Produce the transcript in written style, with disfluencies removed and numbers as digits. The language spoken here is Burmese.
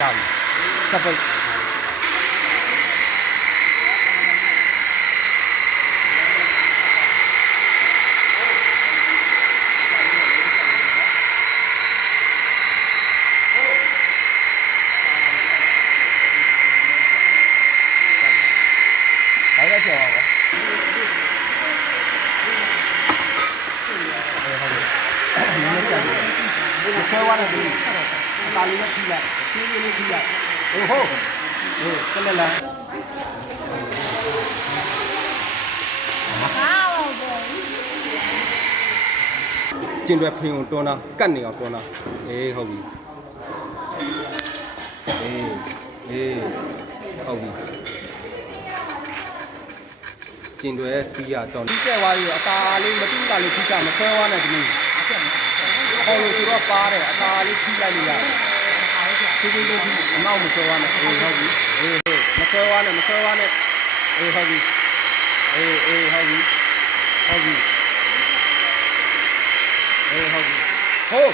စပိတ်ဘာလဲကျော်ပါဆွဲသွားတယ်ဒီအသာလေးနဲ့ထိလိုက်ရှင်းရင်းလေးထိလိုက်ဟိုဟုတ်ကလည်းလားကျင်တွေဖင်ကိုတွန်းတာကတ်နေအောင်တွန်းတာဟုတ်ပြီဟုတ်ပြီကျင်တွေစီးရတော့ဒီကျဲသွားပြီးအသာလေးမတူးတာလေးထိကြမဆွဲသွားနဲ့ဒီလိုဟောလို့သူတော့ပါတယ်အသာလေးထိလိုက်လို့ရတယ်ဒီလိုလိုအနောက်မဆွဲသွားနဲ့ဟုတ်ပြီမဆွဲသွားနဲ့ဟုတ်ပြီဟုတ်ပြီဟုတ်ပြီဟုတ်